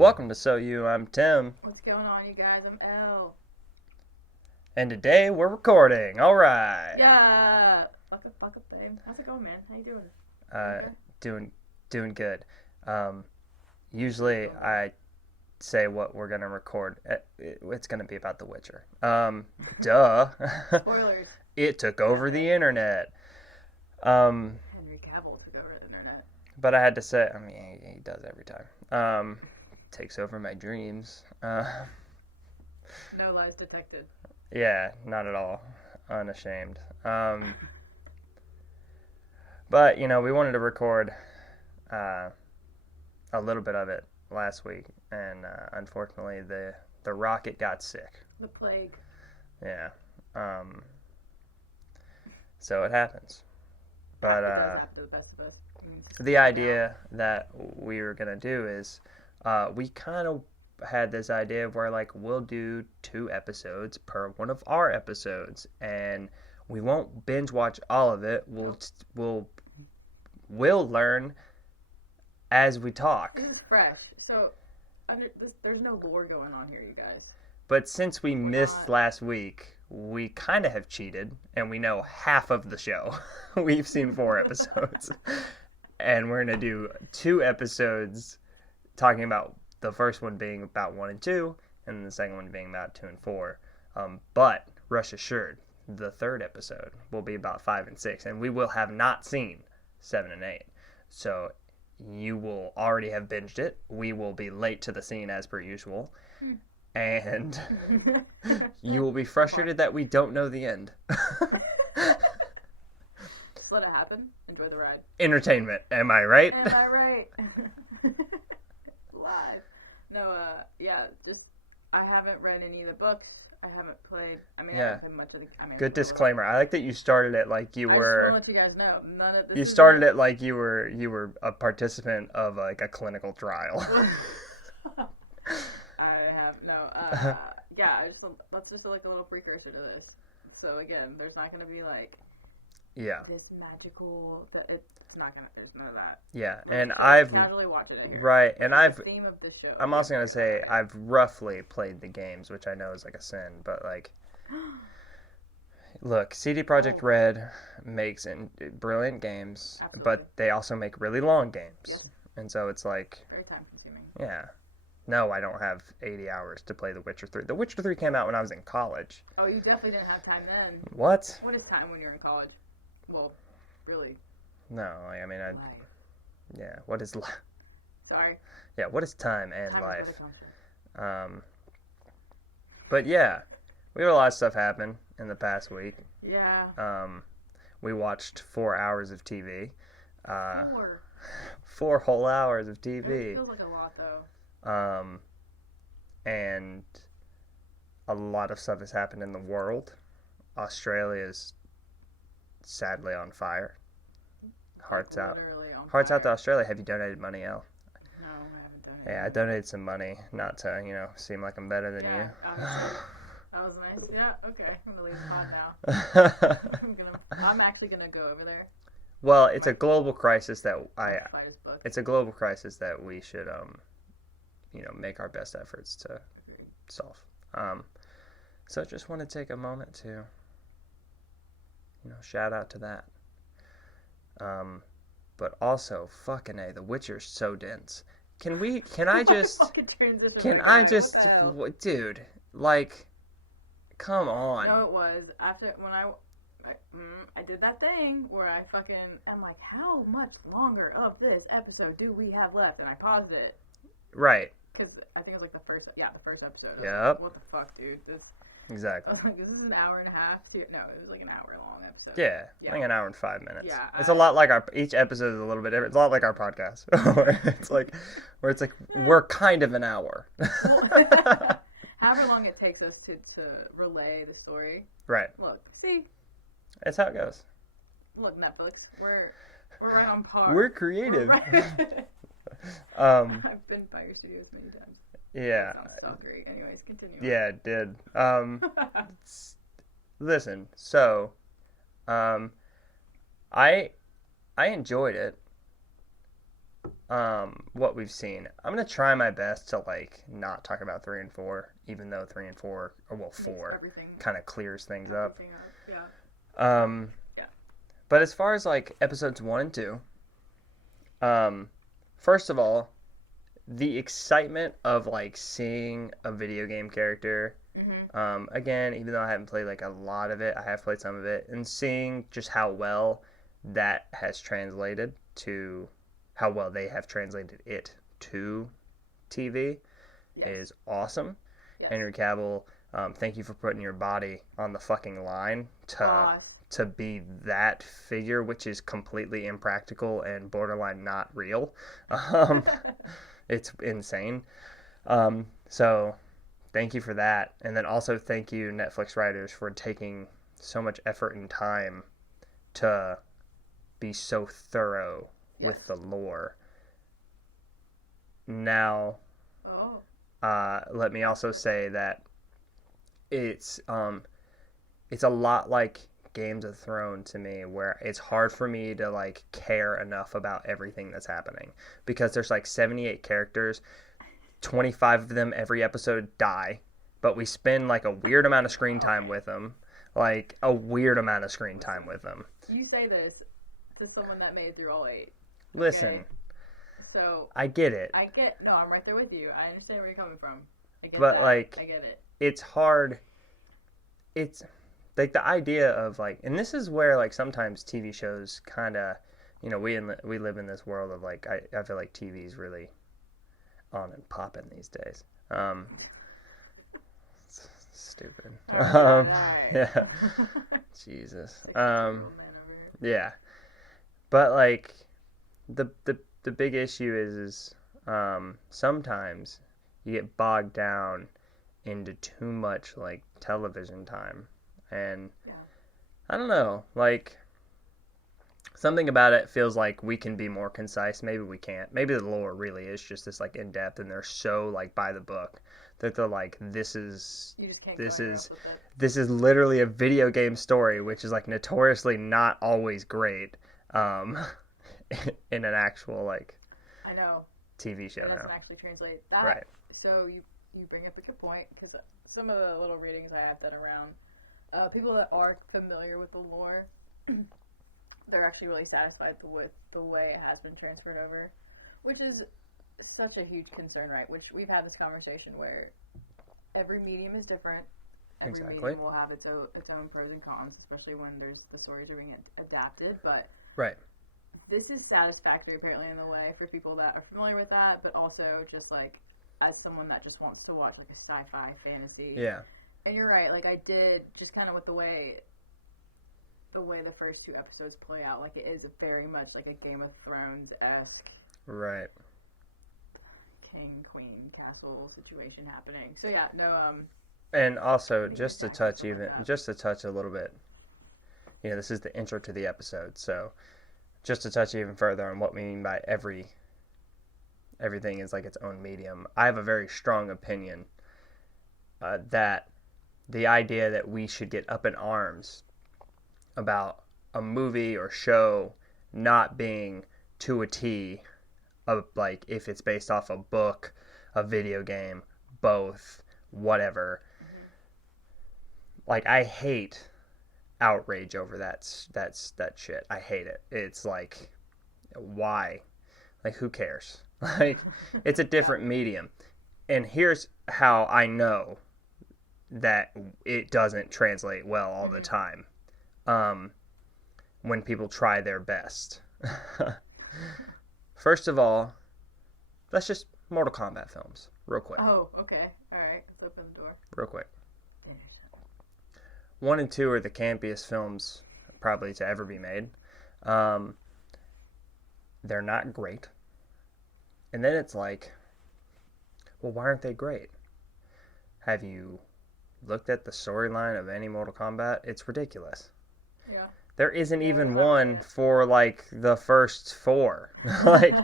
Welcome to So You. I'm Tim, What's going on, you guys? I'm Elle. and today we're recording. All right. Yeah. Fuck up, babe. How's it going, man? How you doing? Uh, Okay. doing good. Um, Usually I say what we're gonna record. It's gonna be about The Witcher. Duh. Spoilers. It took over the internet. Um, Henry Cavill took over the internet. but I had to say. I mean, he does every time. Takes over my dreams. No lies detected. Yeah, not at all. Unashamed. But we wanted to record uh, a little bit of it last week, and unfortunately, the rocket got sick. The plague. Yeah. So it happens. But It does happen to the best of us. the idea that we were gonna do is, we kind of had this idea of where we'll do 2 episodes per one of our episodes, and we won't binge watch all of it. We'll learn as we talk. This is fresh. So, there's no lore going on here, you guys. But since we missed not. last week, we kind of have cheated, and we know half of the show. We've seen 4 episodes, and we're gonna do 2 episodes talking about the first one being about 1 and 2, and the second one being about 2 and 4. But rest assured, the third episode will be about 5 and 6, and we will have not seen 7 and 8. So you will already have binged it. We will be late to the scene as per usual. And you will be frustrated that we don't know the end. Just let it happen. Enjoy the ride. Entertainment, am I right? Am I right? Live. No, yeah, just, I haven't read any of the books. I haven't played, I Yeah. haven't played much of the, Good disclaimer. I like that you started it like you I were. just want to let you guys know. None of this You is started it like you were a participant of a clinical trial. I have no. Yeah. Let's just do like a little precursor to this. So again, there's not going to be like Yeah, this magical. It's not gonna. It's none of that. yeah, Like, and just I've casually watch it. right, and The theme of the show. I'm also gonna say I've roughly played the games, which I know is like a sin, but look, CD Projekt Red makes brilliant games, Absolutely. but they also make really long games, Yes. and so it's like, Very time consuming. yeah. No, I don't have 80 hours to play The Witcher 3. The Witcher 3 came out when I was in college. Oh, you definitely didn't have time then. What? What is time when you're in college? Well, really. No, I mean, Life. yeah, what is Sorry. yeah, what is time and Time life? is for the conscious. But yeah, we had a lot of stuff happen in the past week. Yeah. We watched 4 hours of TV. 4. 4 whole hours of It TV. feels like a lot though. And a lot of stuff has happened in the world. Australia is sadly on fire. Hearts out. Literally on Hearts out to fire. Australia. Have you donated money, Al? No, I haven't done it. Yeah, I donated some money, not to, seem like I'm better than Yeah, you. that was nice. Yeah, okay. I'm gonna leave the pod now. I'm actually gonna go over there. Well, it's a global crisis that Fire's book. it's a global crisis that we should make our best efforts to solve. So just want to take a moment to shout out to that. But also, fucking A, The Witcher's so dense. Can I just Fucking transition can right I away. just What the hell? dude, come on. No, it was after when I did that thing where I'm like, how much longer of this episode do we have left? And I paused it Right. because I think it was like the first episode. I was Yep. like, what the fuck, dude? I Exactly. was like, this is an hour and a half. No, it was like an hour long episode. Yeah, Yeah. like an hour and 5 minutes. Yeah, It's a lot like each episode is a little bit different. It's a lot like our podcast, where it's like we're kind of an hour. However long it takes us to relay the story. Right. Look, see, That's how it goes. look, Netflix, we're right on par. We're creative. Right. I've been by your studios many times. Yeah. Sounds great. Anyways, continue. Yeah, it did. Listen, so, I enjoyed it. what we've seen. I'm gonna try my best to like not talk about 3 and 4, even though 3 and 4, or well, 4 kind of clears things up. Yeah. Yeah. But as far as like episodes 1 and 2, first of all, the excitement of like seeing a video game character. Again, even though I haven't played like a lot of it, I have played some of it, and seeing just how well that has translated to how well they have translated it to TV is awesome. Henry Cavill, thank you for putting your body on the fucking line to be that figure, which is completely impractical and borderline not real. It's insane. So thank you for that. And then also thank you, Netflix writers, for taking so much effort and time to be so thorough with the lore. Now, let me also say that it's a lot like Games of Thrones to me, where it's hard for me to like care enough about everything that's happening because there's like 78 characters, 25 of them every episode die, but we spend like a weird amount of screen time with them, You say this to someone that made it through all 8. Listen, okay? So I get it. No, I'm right there with you. I understand where you're coming from. I get it. It's hard. It's like the idea of like, and this is where like sometimes TV shows kind of, we live in this world of like, I feel like TV is really on and popping these days. Stupid. Yeah. Jesus. Yeah. But like the big issue is sometimes you get bogged down into too much like television time, and I don't know, like something about it feels like we can be more concise. Maybe we can't. Maybe the lore really is just this like in depth, and they're so like by the book that they're like, this is literally a video game story, which is like notoriously not always great in an actual like I know TV show. It doesn't actually translate that. Right. So you bring up a good point, because some of the little readings I have done around people that are familiar with the lore, they're actually really satisfied with the way it has been transferred over, which is such a huge concern, right? Which we've had this conversation where every medium is different. Every medium will have its own pros and cons, especially when the stories are being adapted. But this is satisfactory apparently in a way for people that are familiar with that, but also just like as someone that just wants to watch like a sci-fi fantasy. Yeah. And you're right. Like I did just kind of with the way the first 2 episodes play out, like it is very much like a Game of Thrones-esque. Right. King, queen, castle situation happening. So yeah, no. And also, just to touch a little bit, this is the intro to the episode, so just to touch even further on what we mean by everything is like its own medium. I have a very strong opinion that the idea that we should get up in arms about a movie or show not being to a T of like if it's based off a book, a video game, both, whatever. Like I hate outrage over that shit. I hate it. It's like, why? Like who cares? Like it's a different medium. And here's how I know that it doesn't translate well all the time. When people try their best. First of all, that's just Mortal Kombat films, real quick. Oh, okay. All right. Let's open the door. Real quick. 1 and 2 are the campiest films probably to ever be made. They're not great. And then it's like, well, why aren't they great? Have you looked at the storyline of any Mortal Kombat? It's ridiculous. Yeah. There isn't even one for like the first 4. Like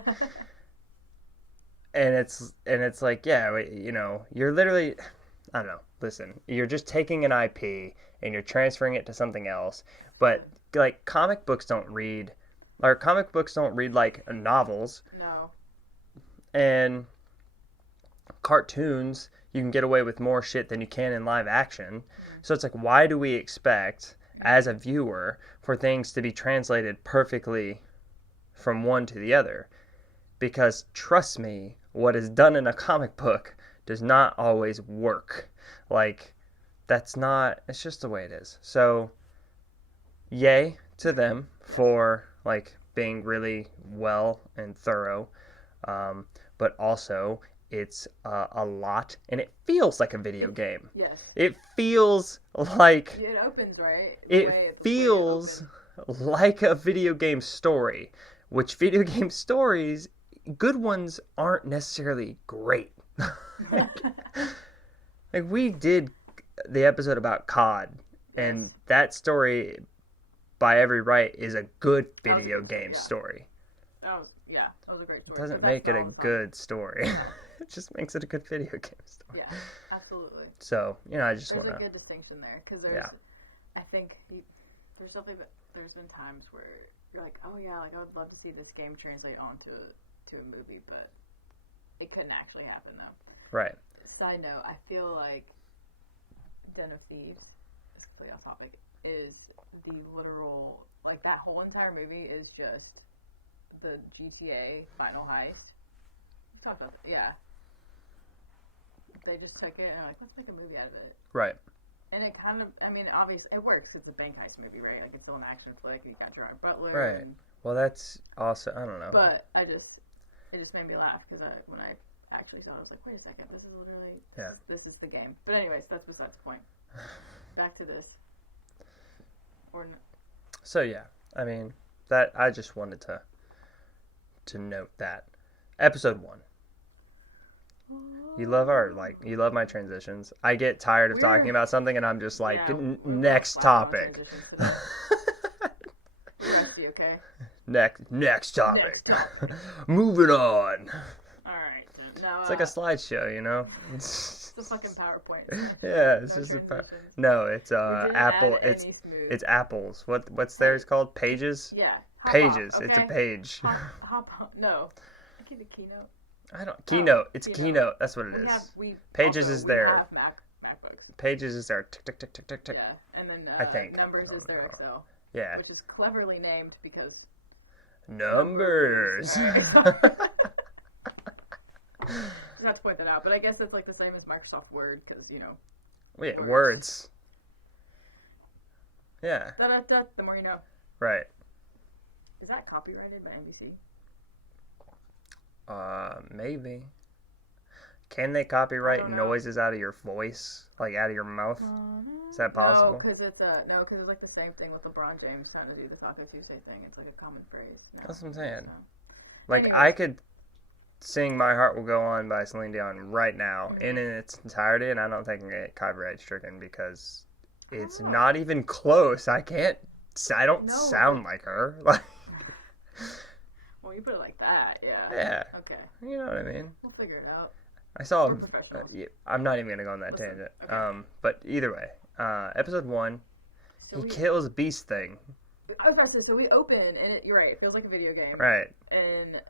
and it's like, yeah, you're literally, I don't know. Listen, you're just taking an IP and you're transferring it to something else. But like comic books don't read like novels. No. And cartoons, you can get away with more shit than you can in live action. So it's like, why do we expect, as a viewer, for things to be translated perfectly from one to the other? Because trust me, what is done in a comic book does not always work. Like, that's not, it's just the way it is. So, yay to them for, like, being really well and thorough. But also, it's a lot, and it feels like a video game. Yes. It feels like... It opens, right? It feels like a video game story, which video game stories, good ones, aren't necessarily great. Like, we did the episode about COD, and that story, by every right, is a good video game story. That was a great story. It doesn't make it a good story. It just makes it a good video game story. Yeah, absolutely. So, I just want to... There's a good distinction there, because I think there's been times where you're like, oh yeah, like I would love to see this game translate onto a movie, but it couldn't actually happen though. Right. Side note, I feel like Den of Thieves, it's completely off topic, is the literal, like that whole entire movie is just the GTA final heist. We talked about that, yeah. They just took it and they're like, let's make a movie out of it. Right. And it kind of, I mean, obviously, it works because it's a bank heist movie, right? Like, it's still an action flick, you got Gerard Butler. Right. Well, that's also, I don't know. But it just made me laugh because when I actually saw it, I was like, wait a second, this is literally, this is the game. But anyways, that's besides the point. Back to this. So, yeah, I mean, that, I just wanted to note that. Episode 1. You love my transitions. I get tired of talking about something and I'm just like, next topic. Okay? Next topic. Moving on. Alright. No, it's like a slideshow, It's a fucking PowerPoint. Yeah, it's just no, it's Apple. It's Apple's. What's theirs called? Pages? Yeah. Pages. Okay? It's a page. No. I keep the Keynote. Keynote. It's Keynote. That's what it is. Pages is there. MacBooks. Pages is there. Tick, tick, tick, tick, tick, tick. Yeah, and then I think. Numbers is their Excel. Yeah. Which is cleverly named because... Numbers! Just have to point that out, but I guess it's like the same as Microsoft Word because, Yeah, words. Yeah. The more you know. Right. Is that copyrighted by NBC? Maybe. Can they copyright noises out of your voice, like out of your mouth? Is that possible? No, because it's like the same thing with LeBron James trying to do the Taco Tuesday thing. It's like a common phrase. No. That's what I'm saying. Like, I could sing "My Heart Will Go On" by Celine Dion right now in its entirety, and I don't think I get copyright stricken because it's not even close. I don't sound like her. Like. Well, you put it like that, yeah. Yeah. Okay. You know what I mean? We'll figure it out. I saw. I'm not even gonna go on that tangent. Okay. But either way, episode 1, he kills Beast Thing. I was about to say, so we open and you're right. It feels like a video game. Right. And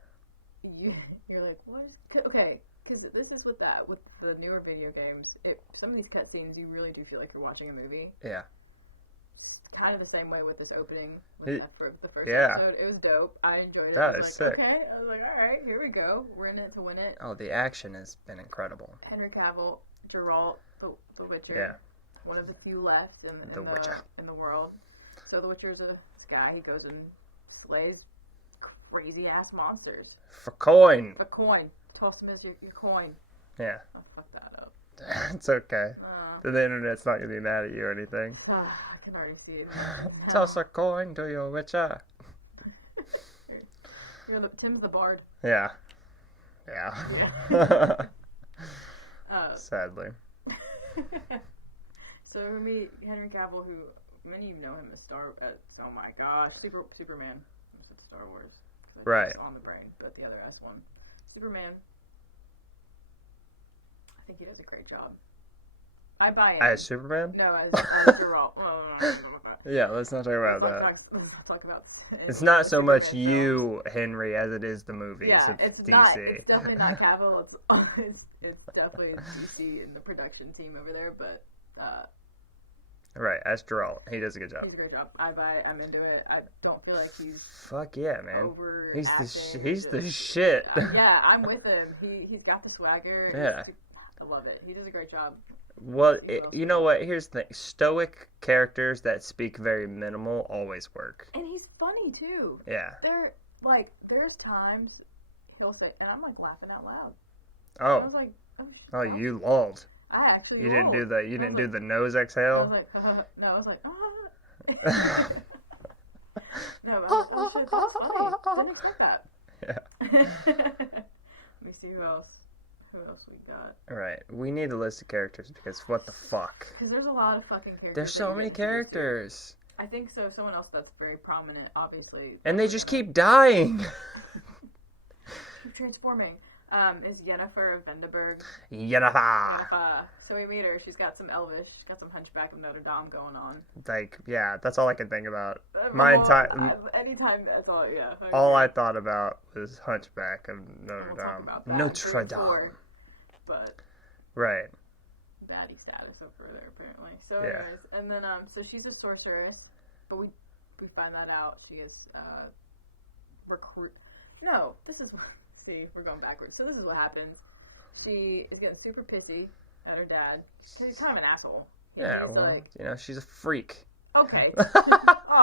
you're like, what? Okay, because this is with the newer video games. Some of these cutscenes, you really do feel like you're watching a movie. Yeah. Kind of the same way with this opening for the first Yeah. episode. It was dope. I enjoyed it. That was is sick. Okay. I was like, all right, here we go. We're in it to win it. Oh, the action has been incredible. Henry Cavill, Geralt, the Witcher. Yeah. One of the few left in the world. So the Witcher's a guy. He goes and slays crazy ass monsters. For coin. A coin. Toss him as your coin. Yeah. I'll fuck that up. It's okay. The internet's not gonna be mad at you or anything. I can already see it. Toss a coin to your Witcher. Tim's the bard. Yeah. Yeah. Sadly. So we meet Henry Cavill, who many of you know him as oh my gosh, Superman. I said Star Wars. Right. It's on the brain, but the other S one. Superman. I think he does a great job. I buy it. As Superman? No, as Geralt. Yeah, let's not talk about that. Let's talk about It's not so much Superman you, Henry, as it is the movies Yeah, of it's DC. not. It's definitely not Cavill. It's definitely DC and the production team over there. But Right, as Geralt. He does a good job. he's a great job. I buy it. I'm into it. I don't feel like he's Fuck yeah, man. over. He's the shit. Yeah, I'm with him. He's got the swagger. Yeah. I love it. He does a great job. Well, you know what? Here's the thing. Stoic characters that speak very minimal always work. And he's funny too. Yeah. There's times he'll say, and I'm like laughing out loud. Oh. I was like, Oh, you lulled. I actually You rolled. didn't do the nose I exhale. was like, no, I was like, no, but oh shit, that's funny. Didn't expect that. Yeah. Let me see who else we got. All right. We need a list of characters because what the fuck? Because there's a lot of fucking characters. There's so many characters. I think so. Someone else that's very prominent, obviously. And they just keep dying. Keep transforming. Is Yennefer of Venderberg. Yennefer. So we meet her. She's got some Elvish. She's got some Hunchback of Notre Dame going on. Like, yeah, that's all I can think about. Anytime, that's all, yeah. All I thought about was Hunchback of Notre We'll talk Dame. about that. Notre Dame. But Right. baddie status over there, apparently. So Yeah. anyways, and then, so she's a sorceress, but we find that out. She is, No, this is... See, we're going backwards. So this is what happens. She is getting super pissy at her dad because he's kind of an asshole. Yeah, well, she's a freak. Okay.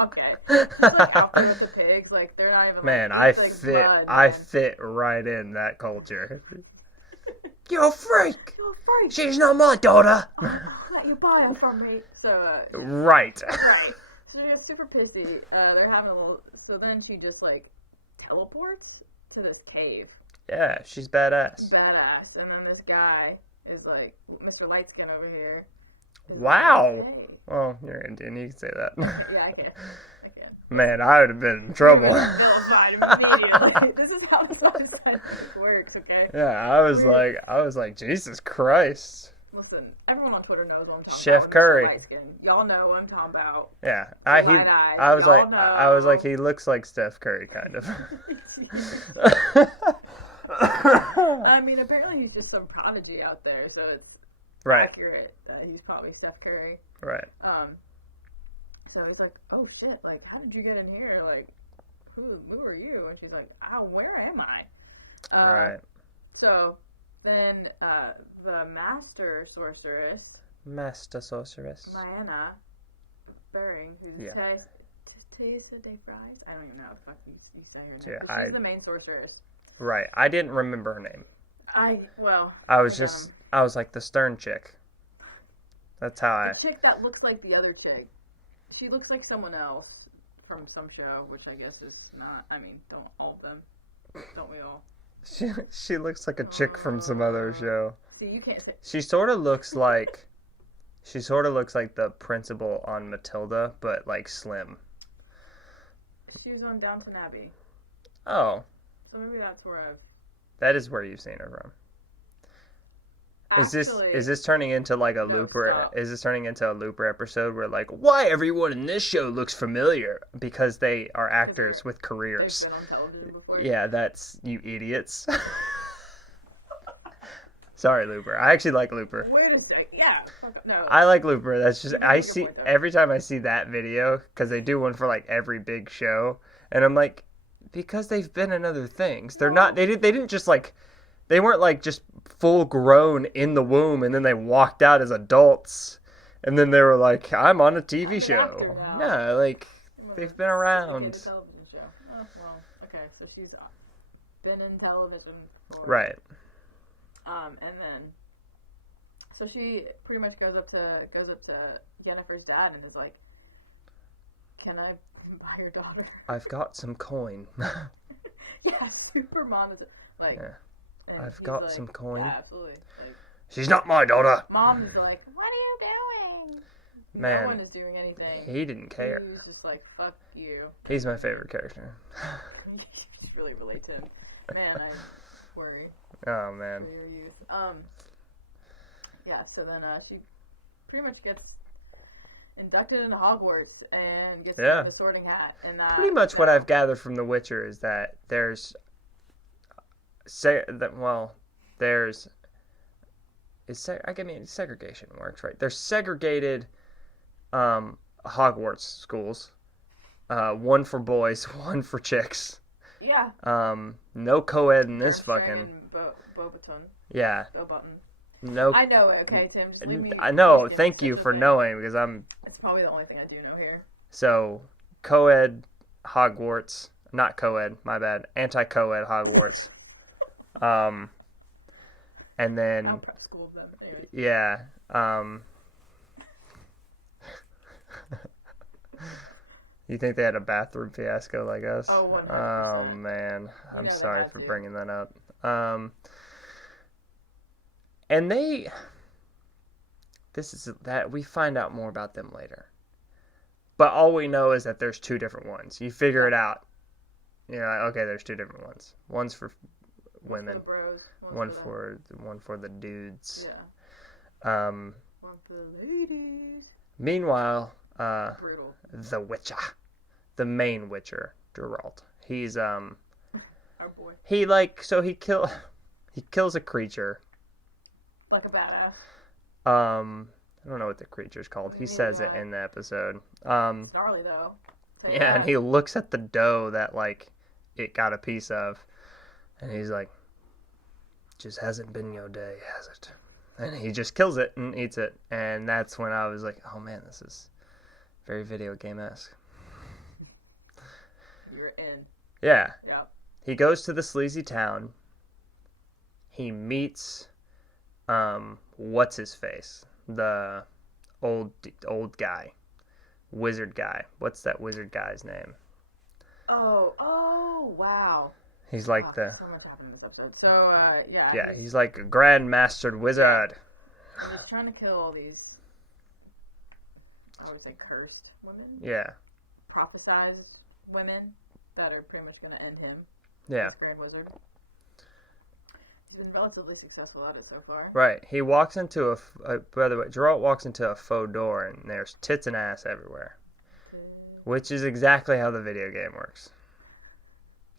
Okay. He's like out there with the pigs. Like, they're not even. Man, like, I fit right in that culture. You're a freak. You're a freak. She's not my daughter. Let you buy her from me. So. Right. Right. So she gets super pissy. They're having a little. So then she just like teleports to this cave. Yeah, she's badass. Badass. And then this guy is like, Mr. Lightskin over here. Wow. Like, hey. Well, you're Indian. You can say that. Yeah, I can. Man, I would have been in trouble. Vilified immediately. This is how this works, okay? Yeah, I was like, Jesus Christ. Listen, everyone on Twitter knows what I'm talking Chef about. Curry. Lightskin. Y'all know what I'm talking about. Yeah, I was like, he looks like Steph Curry, kind of. I mean, apparently he's just some prodigy out there, so it's right. accurate. He's probably Steph Curry. Right. So he's like, oh shit, like, how did you get in here? Like, who are you? And she's like, oh, where am I? Right. So then the master sorceress, Mayanna Bering, who's Tessa de Fries? I don't even know how the fuck you say her name. Yeah, she's the main sorceress. Right. I didn't remember her name. I was like the stern chick. That's how the chick that looks like the other chick. She looks like someone else from some show, which I guess is not. I mean, don't all of them? Don't we all? She looks like a chick from some other show. See, you can't. She sort of looks like the principal on Matilda, but like slim. She was on Downton Abbey. Oh. So maybe that's where I've. That is where you've seen her from. Actually, is this turning into like a Looper? Stop. Is this turning into a Looper episode where like why everyone in this show looks familiar because they are actors with careers? They've been on television before. Yeah, that's you idiots. Sorry, Looper. I actually like Looper. Wait a sec. Yeah. No. I like Looper. That's just I see every time I see that video because they do one for like every big show, and I'm like, because they've been in other things. They're not. They didn't just like. They weren't like just full grown in the womb and then they walked out as adults and then they were like, I'm on a TV show. Yeah, like they've been around. Television show. Oh, well, okay, so she's been in television for... Right. And then so she pretty much goes up to Yennefer's dad and is like, can I buy your daughter? I've got some coin. Yeah, super monetary. Like, yeah. I've got some coin. Yeah, absolutely. Like, she's not my daughter. Mom's like, what are you doing? Man, no one is doing anything. He didn't care. He was just like, fuck you. He's my favorite character. You should really relate to him. Man, I worry. Oh, man. For your youth. Yeah, so then she pretty much gets inducted into Hogwarts and gets Yeah. the Sorting Hat. And Pretty much what I've gathered from The Witcher is that there's segregation works, right? There's segregated Hogwarts schools, one for boys, one for chicks. Yeah. No co-ed in this fucking. Bobaton. Yeah. Bobutton. No. I know it. Okay, Tim. Just leave me. I know. It's Thank you just a for thing. knowing because I'm. It's probably the only thing I do know here. So, co-ed Hogwarts, not co-ed. My bad. Anti-co-ed Hogwarts. And then. I'm prep school of them. Anyway. Yeah. You think they had a bathroom fiasco like us? Oh, 100%. Oh man, I'm know they sorry had for to. bringing that up. And we find out more about them later. But all we know is that there's two different ones. You figure it out. You know, okay, there's two different ones. One's for women, For the bros. one for the dudes. Yeah. One for the ladies. Meanwhile, Brutal. the Witcher, the main Witcher, Geralt. He's Our boy. he kills a creature. Like a badass. I don't know what the creature's called. He Neither says do it I. in the episode. Gnarly though. Say Yeah, that. and he looks at the dough that like it got a piece of, and he's like, "Just hasn't been your day, has it?" And he just kills it and eats it, and that's when I was like, "Oh man, this is very video game-esque." You're in. Yeah. Yep. He goes to the sleazy town. He meets, what's his face? The old guy, wizard guy. What's that wizard guy's name? Oh, wow. He's like So much happened in this episode. So, yeah. yeah, he's like a grand mastered wizard. And he's trying to kill all these, I would say, cursed women. Yeah, Prophesized women that are pretty much going to end him. yeah, This grand wizard. He's been relatively successful at it so far. right. He walks into by the way, Geralt walks into a faux door, and there's tits and ass everywhere, which is exactly how the video game works.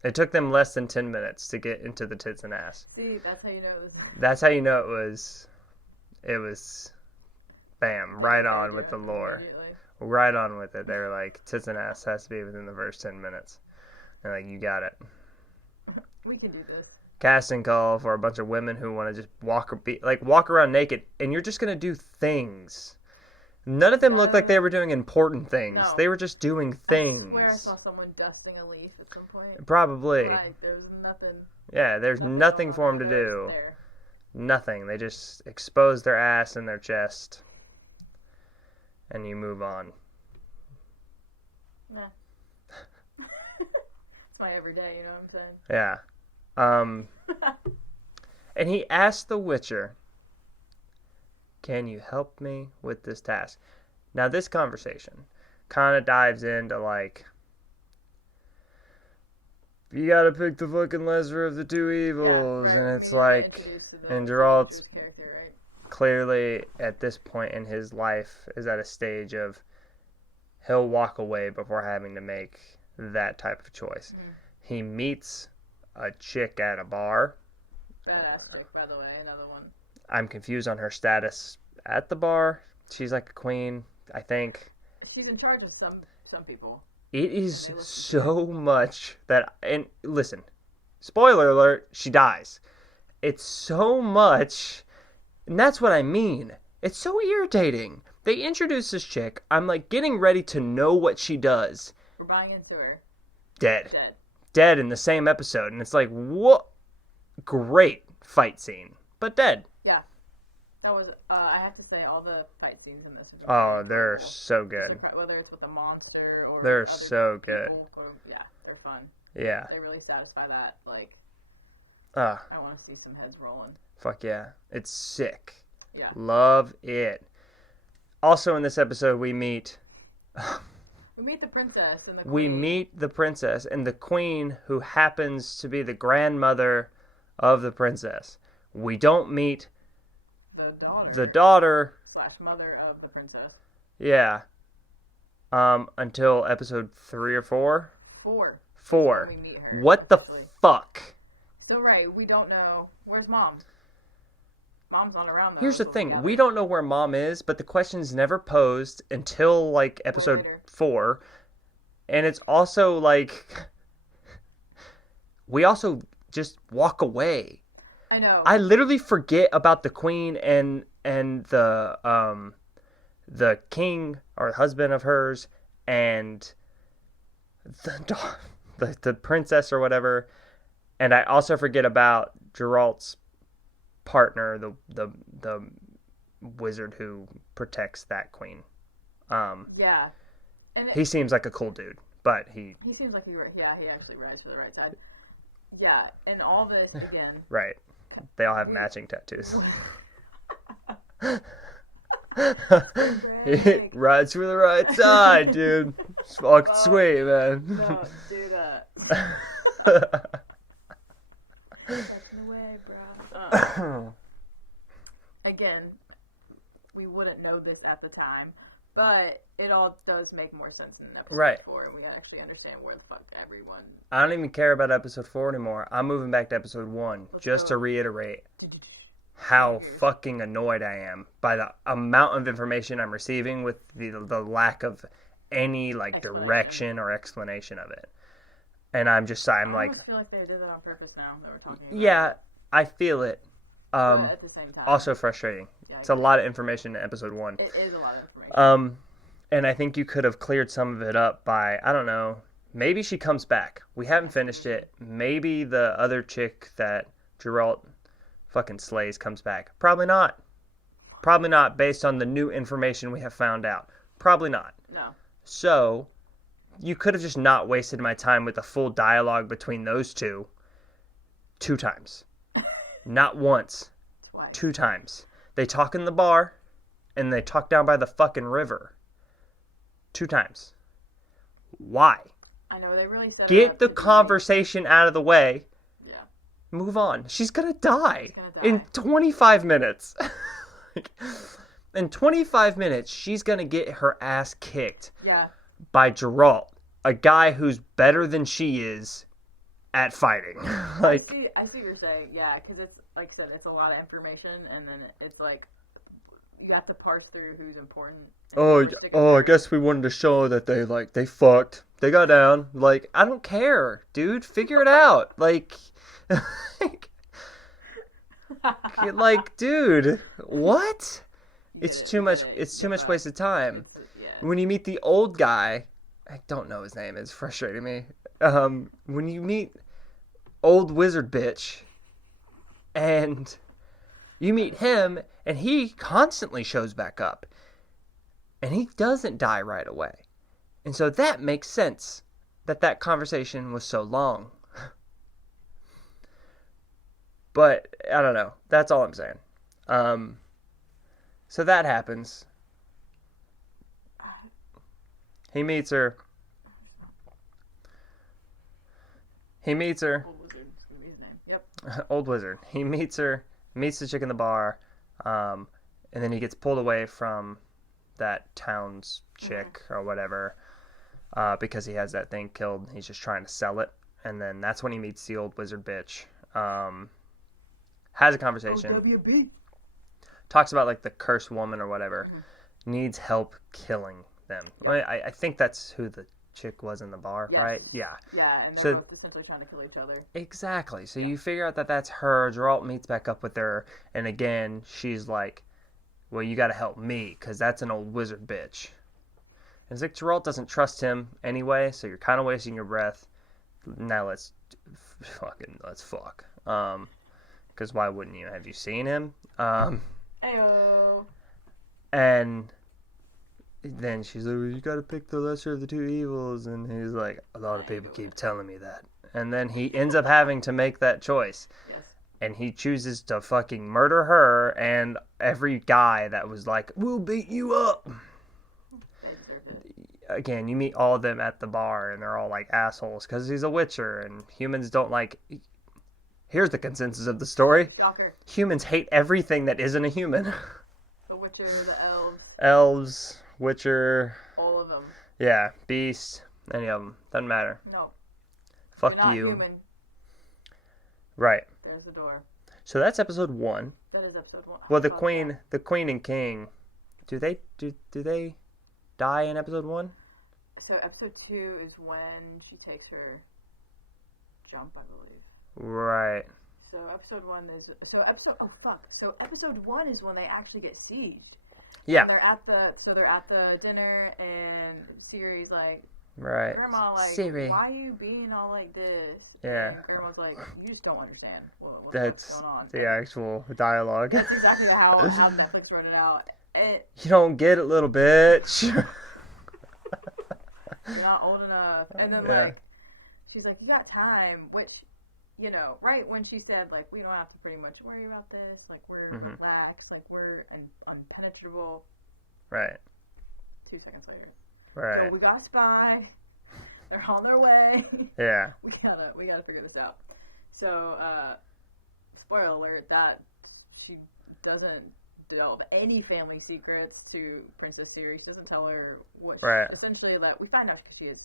It took them less than 10 minutes to get into the tits and ass. See, that's how you know it was. That's how you know it was, bam, right on with the lore. Immediately. Right on with it. They were like, tits and ass has to be within the first 10 minutes. They're like, you got it. We can do this. Casting call for a bunch of women who want to just walk around naked, and you're just going to do things. None of them looked like they were doing important things. No. They were just doing I things. swear I saw someone dusting a leaf at some point. Probably. Like, there was nothing. Yeah, there's nothing for them to do. There. Nothing. They just expose their ass and their chest. And you move on. Nah. It's my everyday, you know what I'm Yeah. saying? And he asked the Witcher, "Can you help me with this task?" Now, this conversation kind of dives into, like, you gotta pick the fucking lesser of the two evils. Yeah, And it's we got like, introduced to the and Geralt's character, right? clearly at this point in his life is at a stage of he'll walk away before having to make that type of choice. He meets a chick at a bar. Badass chick, by the way, another one. I'm confused on her status at the bar. She's like a queen, I think. She's in charge of some people. It is so much that, and listen, spoiler alert, she dies. It's so much, and that's what I mean. It's so irritating. They introduce this chick. I'm like getting ready to know what she does. We're buying into her. Dead. Dead. Dead in the same episode. And it's like, what? Great fight scene. But dead. Yeah. That was, I have to say, all the fight scenes in this. Oh, they're so good. Whether it's with the monster or. They're other so good. people, or, yeah, they're fun. Yeah. They really satisfy that. Like, Ah, I want to see some heads rolling. fuck yeah. It's sick. Yeah. Love it. Also in this episode, we meet We meet the princess and the queen. we meet the princess and the queen who happens to be the grandmother of the princess. We don't meet the daughter. the daughter. / mother of the princess. Yeah. Until episode 3 or 4. 4. 4. When we meet her. What the fuck? Still right. We don't know. Where's Mom? Mom's not around though. Here's the thing. We don't know where Mom is, but the question's never posed until like episode 4. And it's also like we also just walk away. I know. I literally forget about the queen and the king or husband of hers and the princess or whatever, and I also forget about Geralt's partner, the wizard who protects that queen. Yeah, and he seems like a cool dude, but he seems like he actually rides for the right side. Yeah, and all this again. Right, they all have matching tattoos. He rides for the right side, dude. It's fucking sweet, man. No, dude, away, bro. Again, we wouldn't know this at the time, but it all does make more sense in episode 4, and we actually understand where the fuck everyone... I don't even care about episode 4 anymore. I'm moving back to episode 1, to reiterate how fucking annoyed I am by the amount of information I'm receiving with the lack of any like direction or explanation of it. And I feel like they did that on purpose now that we're talking about it. I feel it. But at the same time, also frustrating. Yeah, it's a lot of information in episode 1. It is a lot of information. And I think you could have cleared some of it up by, I don't know, maybe she comes back. We haven't finished it. Maybe the other chick that Geralt fucking slays comes back. Probably not. Probably not based on the new information we have found out. Probably not. No. So, you could have just not wasted my time with a full dialogue between those two 2 times. Not once. Twice. 2 times. They talk in the bar, and they talk down by the fucking river. 2 times. Why? I know, they really said Get the conversation out of the way. Yeah. Move on. She's gonna die in 25 minutes. In 25 minutes, she's gonna get her ass kicked by Geralt, a guy who's better than she is at fighting. I see what you're saying. Yeah, because it's like I said, it's a lot of information, and then it's like you have to parse through who's important. I guess we wanted to show that they fucked. They got down. Like, I don't care, dude. Figure it out. Like, dude, what? It's too much. It's too much waste of time. When you meet the old guy, I don't know his name. It's frustrating me. When you meet old wizard bitch, and you meet him, and he constantly shows back up, and he doesn't die right away, and so that makes sense that conversation was so long. But I don't know. That's all I'm saying. So that happens. He meets her. Old wizard. It's gonna be his name. Yep. Old wizard. He meets her. Meets the chick in the bar. And then he gets pulled away from that town's chick or whatever. Because he has that thing killed. He's just trying to sell it. And then that's when he meets the old wizard bitch. Has a conversation. WB. Talks about like the cursed woman or whatever. Needs help killing them. Yeah. I think that's who the chick was in the bar, right? Yeah. Yeah, and they're both essentially trying to kill each other. Exactly. So you figure out that that's her. Geralt meets back up with her, and again, she's like, well, you gotta help me, because that's an old wizard bitch. And it's like Geralt doesn't trust him anyway, so you're kind of wasting your breath. Now let's fuck. Because why wouldn't you? Have you seen him? Ayo. And then she's like, well, you gotta pick the lesser of the two evils. And he's like, a lot of people keep telling me that. And then he ends up having to make that choice. Yes. And he chooses to fucking murder her and every guy that was like, we'll beat you up. Again, you meet all of them at the bar, and they're all like assholes because he's a Witcher, and humans don't like... Here's the consensus of the story. Shocker. Humans hate everything that isn't a human. The Witcher, the elves. Elves, Witcher. All of them. Yeah, beast, any of them. Doesn't matter. No. Fuck You're not you. human. Right. There's the door. So that's episode 1. That is episode 1. Well, the queen and king, do they die in episode 1? So episode 2 is when she takes her jump, I believe. Right. So episode 1 is So episode 1 is when they actually get sieged. Yeah. And they're at the dinner, and Siri's like, Right. Grandma, like, Siri. why are you being all like this? Yeah. And Grandma's like, you just don't understand what's That's going on. the actual dialogue. That's exactly how Netflix wrote it out. You don't get it, little bitch. You're not old enough. And then, Yeah. like, she's like, you got time, which, you know, right when she said, like, we don't have to pretty much worry about this, like, we're relaxed, like, we're unpenetrable. Right. 2 seconds later. Right. So we got a spy. They're on their way. Yeah. We gotta figure this out. So, spoiler alert, that she doesn't develop any family secrets to Princess Siri. She doesn't tell her what. Right. Essentially, that we find out she is.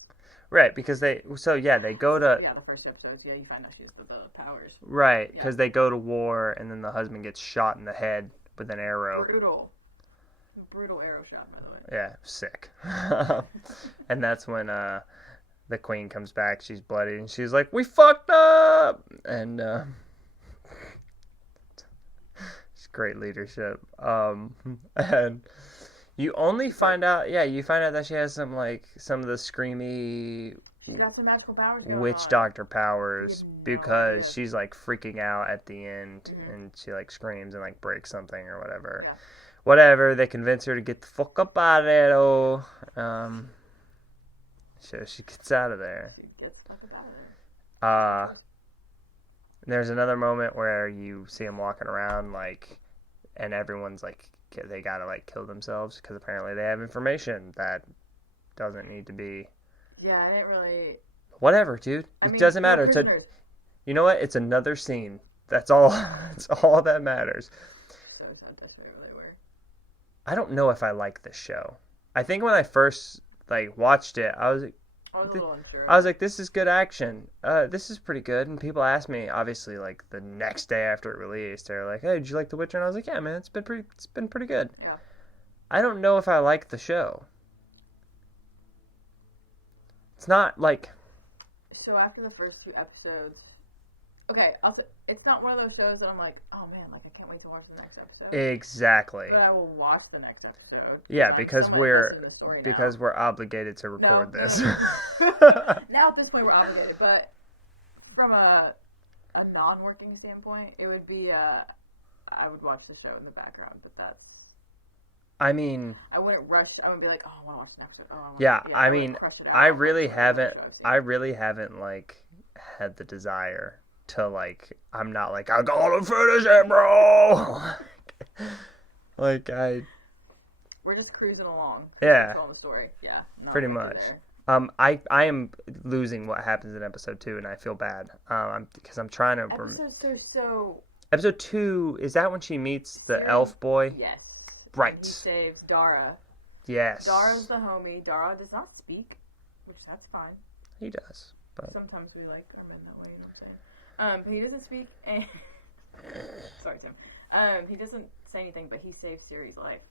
Right, because they go to. Yeah, the first episodes. Yeah, you find out she has the powers. Right, because they go to war, and then the husband gets shot in the head with an arrow. Brutal arrow shot, by the way. Yeah, sick. And that's when the queen comes back. She's bloody, and she's like, "We fucked up!" And it's great leadership. And you only find out, you find out that she has some of the screamy She's got some magical powers going witch on. doctor powers No because idea. she's like freaking out at the end, and she like screams and like breaks something or whatever. Yeah. Whatever, they convince her to get the fuck up out of there, though. So she gets out of there. She gets the fuck out of there. There's another moment where you see them walking around, like, and everyone's like, they gotta like kill themselves because apparently they have information that doesn't need to be. Yeah, I didn't really. Whatever, dude. It doesn't matter. You know what? It's another scene. That's all. That's all that matters. So sad that's what they were. I don't know if I like this show. I think when I first like watched it, I was a little unsure. I was like, this is good action. This is pretty good. And people asked me, obviously, like the next day after it released, they're like, "Hey, did you like The Witcher?" And I was like, "Yeah, man, it's been pretty good." Yeah. I don't know if I like the show. It's not like. So after the first 2 episodes, okay, it's not one of those shows that I'm like, oh man, like I can't wait to watch the next episode. Exactly. But I will watch the next episode. Yeah, because we're obligated to record this. Now at this point we're obligated, but from a non-working standpoint, it would be I would watch the show in the background, but that's. I mean, I wouldn't rush. I wouldn't be like, oh, I want to watch the next one. Yeah, I mean, I really haven't like had the desire to like. I'm not like I gotta finish it, bro. Like We're just cruising along. Yeah. Telling the story. Yeah. Pretty much. I am losing what happens in episode 2, and I feel bad. Because I'm trying to. Episode 2, is that when she meets the elf boy? Yes. Right. And he saves Dara. Yes. Dara's the homie. Dara does not speak, which that's fine. He does, but sometimes we like our men that way. You know what I'm saying? But he doesn't speak. And sorry, Tim. He doesn't say anything, but he saves Siri's life.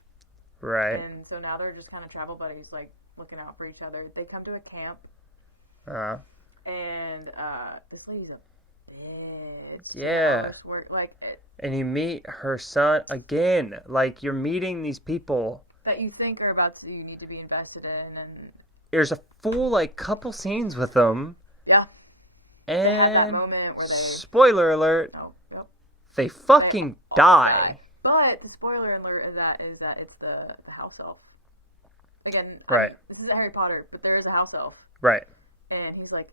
Right. And so now they're just kind of travel buddies, like looking out for each other. They come to a camp. And this lady's a bitch. Yeah. And you meet her son again. Like, you're meeting these people that you think are you need to be invested in, and there's a full like couple scenes with them. Yeah. And they had that moment where spoiler alert. Oh, yep. They fucking die. But the spoiler alert is that it's the house elf. Again, right. This isn't Harry Potter, but there is a house elf. Right. And he's like,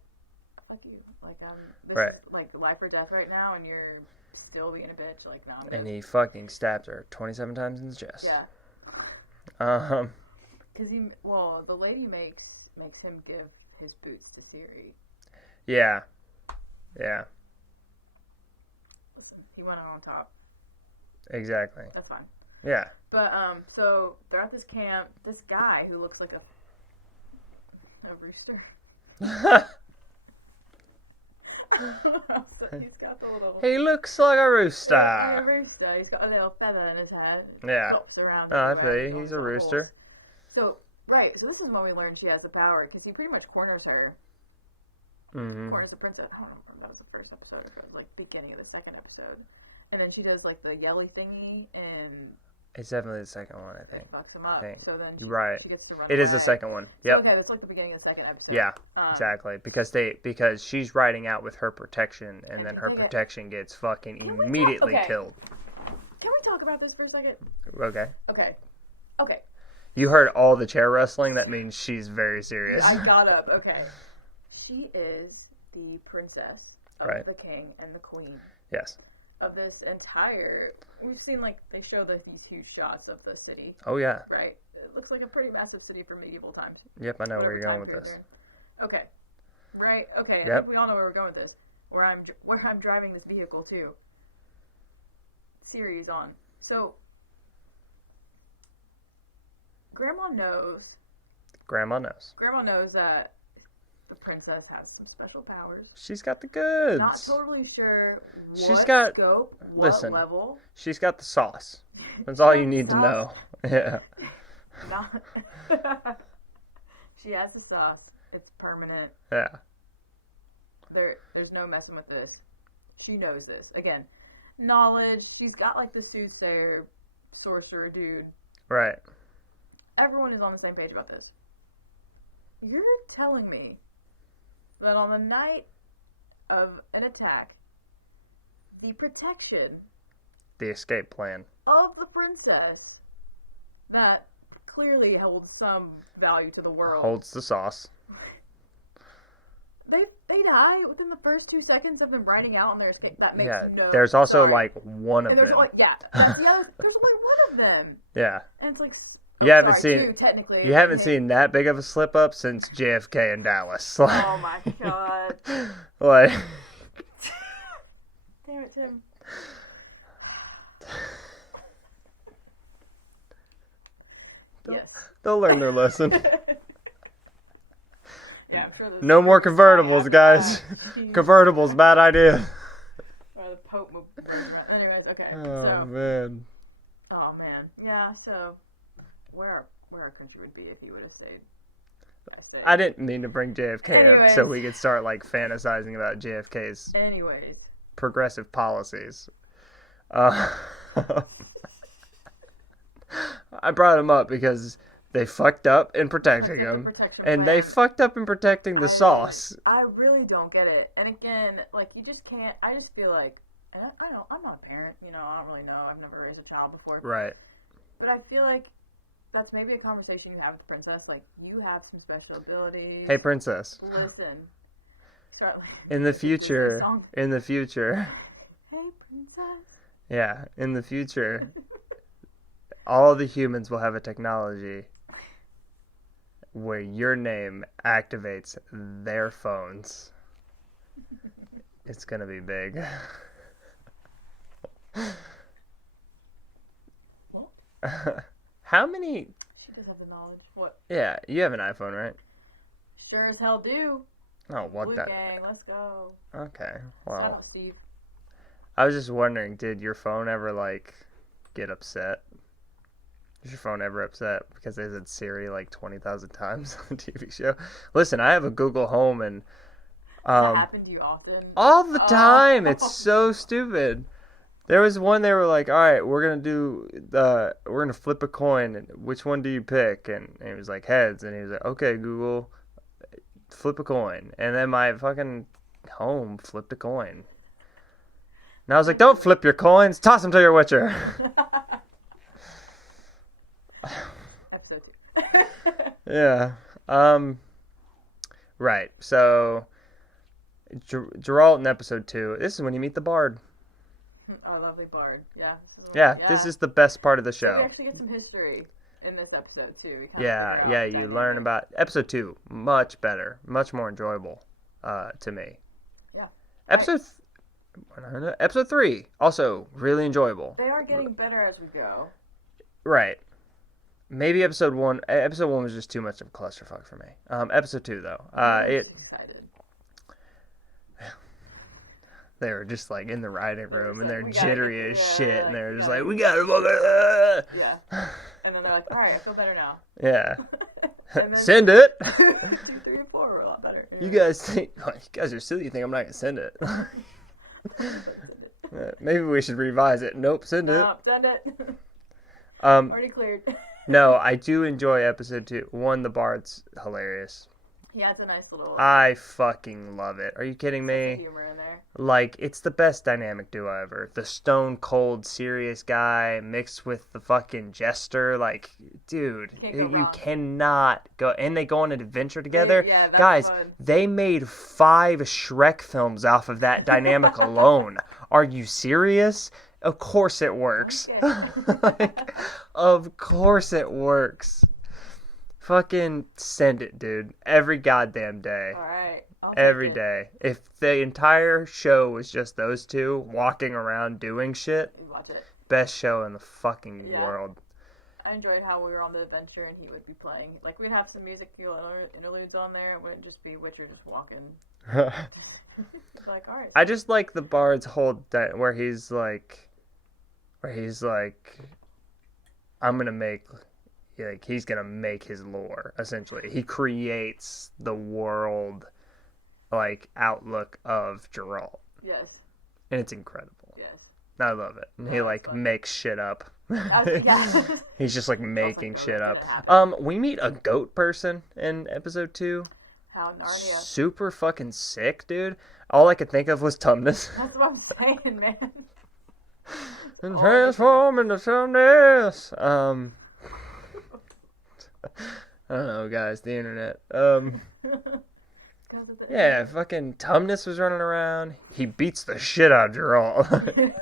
fuck you. Like, this right. is like life or death right now, and you're still being a bitch. Like, no. And he fucking stabs her 27 times in the chest. Yeah. Because the lady makes him give his boots to Siri. Yeah. Yeah. Listen, he went on top. Exactly. That's fine. Yeah. But so they're at this camp. This guy who looks like rooster. So he's got the little... He looks like a rooster. Yeah, a rooster. He's got a little feather in his head. Yeah. Flops around Oh, I everywhere. see. He's a rooster. So, right. So this is when we learn she has the power, because he pretty much corners her. Mm-hmm. Corners the princess. I don't remember if that was the first episode or like beginning of the second episode. And then she does like the yelly thingy and... It's definitely the second one, I think. Fucks him up. So then she gets to run It is the away. second one. Yep. Okay, that's like the beginning of the second episode. Yeah, exactly. Because she's riding out with her protection, and then her protection gets fucking immediately killed. Can we talk about this for a second? Okay. Okay. You heard all the chair wrestling. That means she's very serious. I got up. Okay. She is the princess of the king and the queen. Yes. Of this entire... We've seen, like, they show these huge shots of the city. Oh, yeah. Right? It looks like a pretty massive city from medieval times. Yep, I know where you're going with this. Okay. Right? Okay, yep. I think we all know where we're going with this. Where I'm driving this vehicle, too. Series on. So, Grandma knows that the princess has some special powers. She's got the goods. Not totally sure what scope, level. She's got the sauce. That's all you need to know. Yeah. She has the sauce. It's permanent. Yeah. There's no messing with this. She knows this. Again, knowledge. She's got like the soothsayer, sorcerer dude. Right. Everyone is on the same page about this. You're telling me that on the night of an attack, the protection... The escape plan. ...of the princess, that clearly holds some value to the world... Holds the sauce. They die within the first 2 seconds of them riding out on their escape. That makes no sense. There's also like one of them. There's only one of them. Yeah. And it's like... You haven't seen that big of a slip up since JFK in Dallas. Oh my god. Like, damn it, Tim. Yes. They'll learn their lesson. Yeah, I'm sure no more convertibles, guys. Convertibles, bad idea. Or the Pope moved. Anyways, okay. Oh, man. Oh, man. Yeah, so... Where our country would be if he would have stayed. I didn't mean to bring JFK up so we could start like fantasizing about JFK's progressive policies. I brought him up because they fucked up in protecting him, and they fucked up in protecting the sauce. I really don't get it. And again, like you just can't. I just feel like, and I'm not a parent. You know, I don't really know. I've never raised a child before. Right. But I feel like that's maybe a conversation you have with the princess. Like, you have some special abilities. Hey, princess. Listen. In the future. Hey, princess. Yeah, in the future, all the humans will have a technology where your name activates their phones. It's gonna be big. How many... She does have the knowledge. What? Yeah, you have an iPhone, right? Sure as hell do. Oh, what Blue that? gang, let's go. Okay, well. Shout out, Steve. I was just wondering, did your phone ever, like, get upset? Is your phone ever upset because they said Siri, like, 20,000 times on the TV show? Listen, I have a Google Home, and... that happened to you often? All the time! It's so stupid. There was one they were like, all right, we're gonna flip a coin. And which one do you pick? And it was like heads. And he was like, okay, Google, flip a coin. And then my fucking home flipped a coin. And I was like, don't flip your coins, toss them to your Witcher. Episode 2. Yeah. Right. So, Geralt in episode 2. This is when you meet the Bard. Our lovely Bard, yeah. This is the best part of the show. So we actually get some history in this episode, too. You learn about... Episode 2, much better, much more enjoyable to me. Yeah. Episode 3, also really enjoyable. They are getting better as we go. Right. maybe episode 1. Episode 1 was just too much of a clusterfuck for me. Episode 2 though, Excited. they were just like in the writing room and they're we gotta jittery get- as yeah, shit, like, and they're we just gotta like, we gotta fucking. Yeah. And then they're like, all right, I feel better now. Yeah. And then Send it. 2, 3, and 4 were a lot better. You guys think, you guys are silly. You think I'm not gonna send it? Maybe we should revise it. Nope, send it. No, send it. Already cleared. No, I do enjoy episode 2. 1, the Bard's hilarious. Yeah, it's a nice little I fucking love it. Are you kidding me? humor in there. Like, it's the best dynamic duo ever. The stone cold serious guy mixed with the fucking jester. Like, dude, Can't go you wrong. cannot go. And they go on an adventure together. Yeah, that's Guys, fun. they made 5 Shrek films off of that dynamic alone. Are you serious? Of course it works. Okay. Like, of course it works. Fucking send it, dude. Every goddamn day. All right. I'll Every take it. day. If the entire show was just those two walking around doing shit, You watch it. best show in the fucking Yeah. world. I enjoyed how we were on the adventure and he would be playing. Like, we'd have some music interludes on there. It wouldn't just be Witcher just walking. It's like, all right. I just like the Bard's whole where he's like, I'm gonna make, like, he's gonna make his lore. Essentially, he creates the world, like, outlook of Geralt, Yes. and it's incredible. Yes. I love it. And he Yeah, like it's fun. makes shit up. Yeah. He's just like making goat, shit up. didn't happen. We meet a goat person in episode 2. How Narnia. Super fucking sick, dude. All I could think of was Tumnus. That's what I'm saying, man. And transform into Tumnus. I don't know, guys. The internet. Yeah, fucking Tumnus was running around. He beats the shit out of Geralt.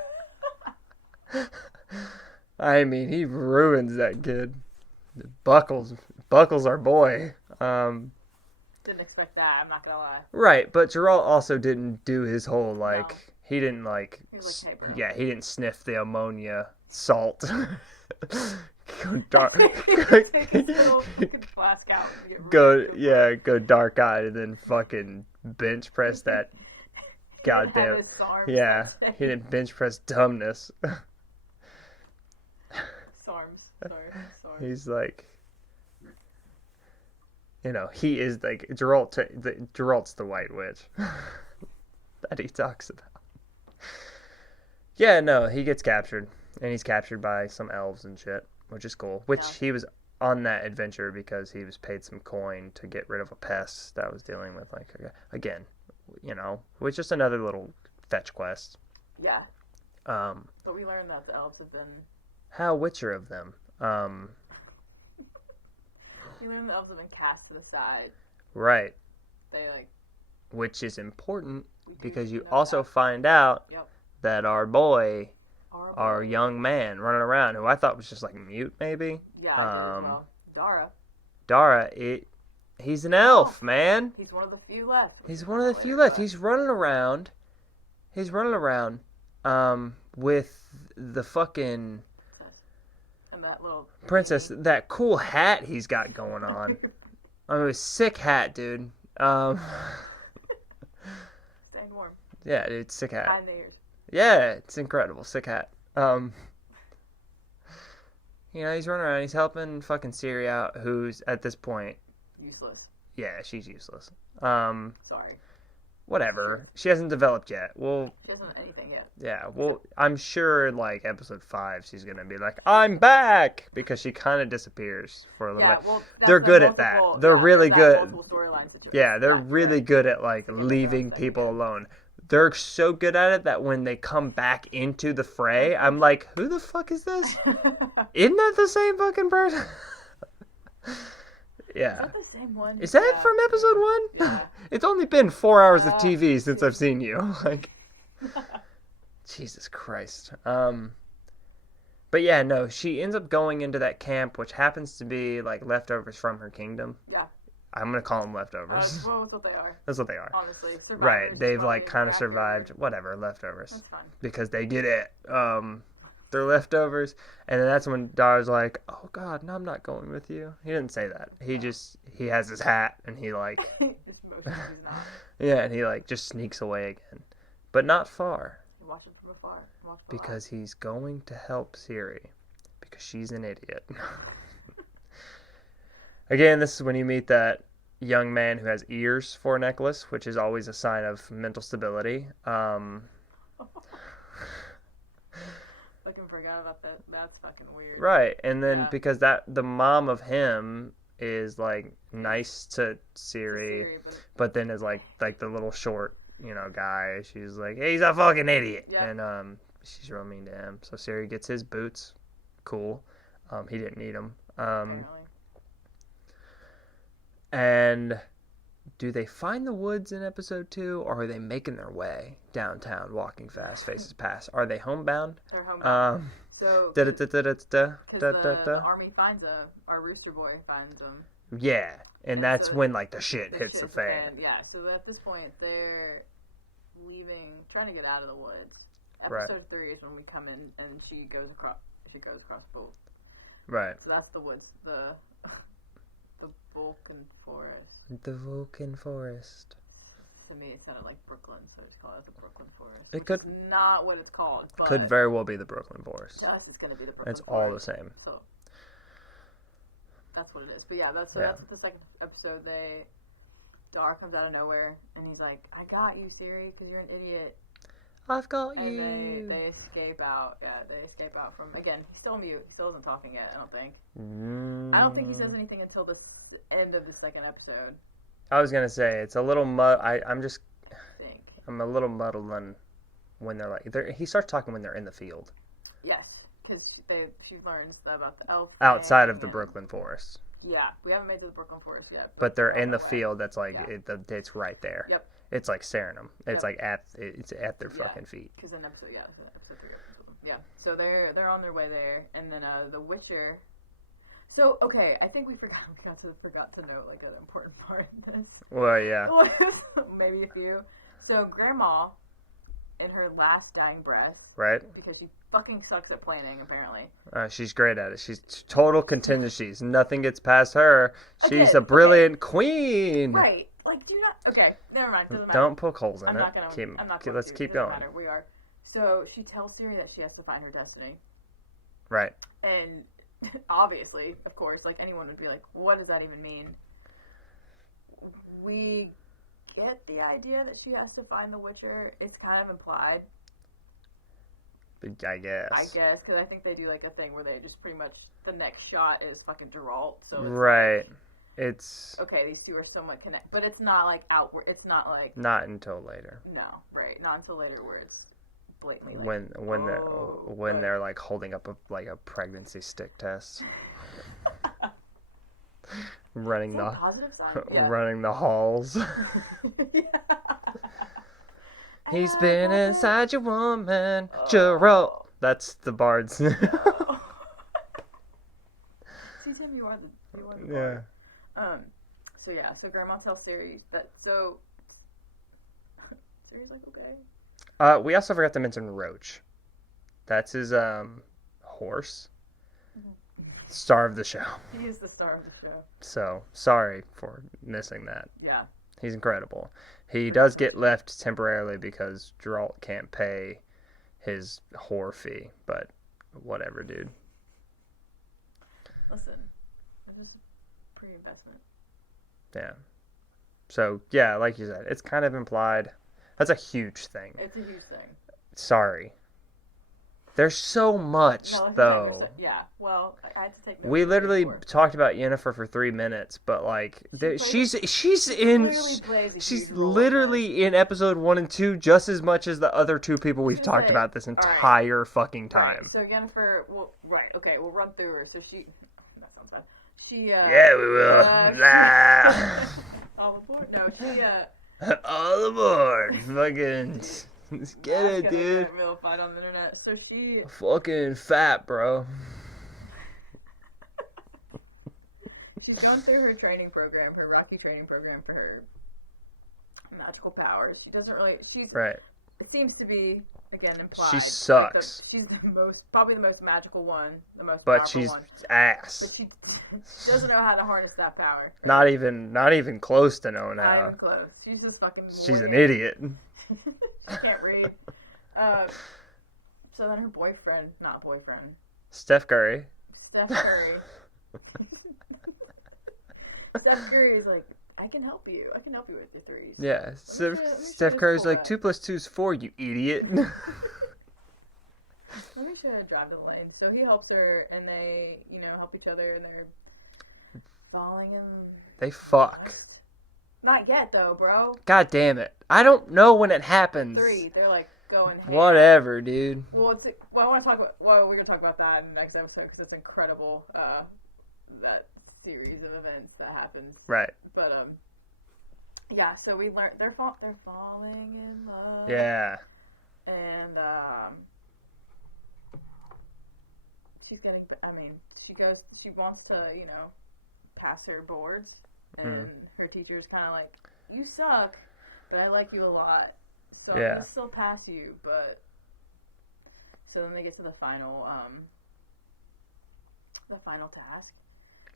I mean, he ruins that kid. Buckles our boy. Didn't expect that, I'm not gonna lie. Right, but Geralt also didn't do his whole, like, No. he didn't, like, He was like, hey, bro. yeah, he didn't sniff the ammonia salt. Go dark. Take his little flask out and get Go dark eyed and then fucking bench press that goddamn. Yeah, he didn't bench press dumbness. Sarms. Sorry. He's like, he is like Geralt's the White Witch that he talks about. Yeah, no, he gets captured, and he's captured by some elves and shit, which is cool. Which he was on that adventure because he was paid some coin to get rid of a pest that was dealing with, like, again, with just another little fetch quest. Yeah. But we learned that the elves have been. How Witcher of them? We learned the elves have been cast to the side. Right. They like. Which is important because you know also that. find out Yep. that our boy, Our our young man running around, who I thought was just like mute, maybe. Yeah. I did as well. Dara. Dara, he's an elf, man. He's one of the few left. He's one of the few left. He's running around. With the fucking And that little princess, that cool hat he's got going on. I mean, a sick hat, dude. Staying warm. Yeah, dude, sick hat. High in the ears. Yeah, it's incredible. Sick hat. He's running around. He's helping fucking Ciri out, who's at this point, Useless. yeah, she's useless. Sorry. Whatever. She hasn't developed yet. Well, She hasn't done anything yet. yeah. Well, I'm sure like episode 5, she's gonna be like, "I'm back," because she kind of disappears for a little bit. Well, They're good at that. They're really good. Yeah, they're really good at like leaving people alone. They're so good at it that when they come back into the fray, I'm like, who the fuck is this? Isn't that the same fucking person? Yeah. Is that the same one? Is that from episode 1? Yeah. It's only been 4 hours of TV since I've seen you. Like, Jesus Christ. But yeah, no, she ends up going into that camp, which happens to be like leftovers from her kingdom. Yeah. I'm gonna call them leftovers. Well, that's what they are. That's what they are. Honestly. Right, they've like running kind of after- survived. Whatever, leftovers. That's fine. Because they did it. their leftovers. And then that's when Dara's like, oh God, no, I'm not going with you. He didn't say that. He has his hat and he like, Just motions he's not. yeah, and he like just sneaks away again. But not far. You watch him from afar. Because he's going to help Siri. Because she's an idiot. Again, this is when you meet that young man who has ears for a necklace, which is always a sign of mental stability. Fucking forgot about that. That's fucking weird. Right, and then Yeah. because the mom of him is like nice to Siri, but then is like the little short, guy. She's like, hey, he's a fucking idiot, Yeah. and she's real mean to him. So Siri gets his boots. Cool. He didn't need them. Apparently. And do they find the woods in episode 2, or are they making their way downtown, walking fast, faces past? Are they homebound? They're homebound. So, because the army finds our rooster boy finds them. Yeah, and that's so when like the shit hits the fan. Yeah, so at this point they're leaving, trying to get out of the woods. Right. Episode 3 is when we come in and she goes across the boat. Right. So that's the woods, the Vulcan Forest. The Vulcan Forest. To me, it sounded like Brooklyn, so I just call it the Brooklyn Forest. It could not what it's called. But could very well be the Brooklyn Forest. to us, it's going to be the Brooklyn It's Forest. all the same. So that's what it is. But yeah, that's the second episode. Dar comes out of nowhere, and he's like, "I got you, Siri, because you're an idiot." I've got And you. they escape out. Yeah, they escape out from. Again, he's still mute. He still isn't talking yet. I don't think. I don't think he says anything until the end of the second episode. I was gonna say it's a little I'm a little muddled on when they're like he starts talking when they're in the field. Yes, because she learns about the elf Outside of the and- Brooklyn Forest. Yeah, we haven't made it to the Brooklyn Forest yet. But they're we're in on the our way. field. That's like Yeah. it's right there. Yep. It's like staring them. It's Yep. like it's at their Yeah. fucking feet. Because in episode 3, episode 1. Yeah. So they're on their way there, and then the Witcher. So okay, I think we forgot to note like an important part of this. Well, yeah. Maybe a few. So Grandma, in her last dying breath, Right. because she fucking sucks at planning apparently. She's great at it. She's total contingencies. Nothing gets past her. She's Okay, a brilliant queen. Right. Like, do you not? Okay, never mind. Doesn't matter. Don't poke holes in I'm it. not gonna. Let's keep Doesn't going. matter. We are. So she tells Siri that she has to find her destiny, Right. and obviously, of course, like anyone would be like, "What does that even mean?" We get the idea that she has to find the Witcher. It's kind of implied, I guess. because I think they do like a thing where they just pretty much the next shot is fucking Geralt. So it's Right. like, It's okay, these two are somewhat connected, but it's not like outward. It's not like not until later. no, right? Not until later where it's blatantly like, when they're like holding up a pregnancy stick test. running Is that a positive sign? Yeah. running the halls. Yeah. He's been inside your woman, Oh. Geralt. That's the bards. See, Tim, you are the Yeah. bard. So yeah, so Grandma tells Siri that. So Siri's like, okay. We also forgot to mention Roach. That's his horse. Star of the show. He is the star of the show. So sorry for missing that. Yeah. He's incredible. He does get left temporarily because Geralt can't pay his whore fee, but whatever, dude. Listen, this is pre-investment. Yeah. So, yeah, like you said, it's kind of implied. That's a huge thing. It's a huge thing. Sorry. There's so much, No, though. yeah. Well, I had to take notes We literally before. talked about Yennefer for 3 minutes, but like she's literally literally in episode 1 and 2 just as much as the other two people we've Just talked say, about this all right. entire fucking time. Right, so Yennefer, well, right, okay, we'll run through her. So she, that sounds bad. She, Yeah, we will. all aboard? No, she, All aboard, fucking let's get that's it, gonna dude. get a real fight on the internet. So she, Fucking fat, bro. she's going through her training program, her Rocky training program for her magical powers. She doesn't really, she's, Right. it seems to be, again, implied. She sucks. She's probably the most magical one, the most But powerful she's one. ass. But she doesn't know how to harness that power. Not even close to knowing Not how. even close. She's just fucking. She's an idiot. She can't read. So then her boyfriend, not boyfriend, Steph Curry. Steph Curry. Steph Curry is like, I can help you. I can help you with your threes. Yeah. Let me Steph Curry's pull like, that. 2 + 2 is 4, you idiot. Let me show you how to drive to the lane. So he helps her, and they, help each other, and they're falling in. They fuck. Not yet, though, bro. God damn it. I don't know when it happens. 3, they're like going. Ham. Whatever, dude. Well, I want to talk about. Well, we're gonna talk about that in the next episode because it's incredible. That series of events that happens. Right. But yeah. So we learned they're falling in love. Yeah. And she's getting. I mean, she wants to, pass her boards, and her teacher's kind of like, "You suck, but I like you a lot, so I'm gonna still pass you." But so then they get to the final task.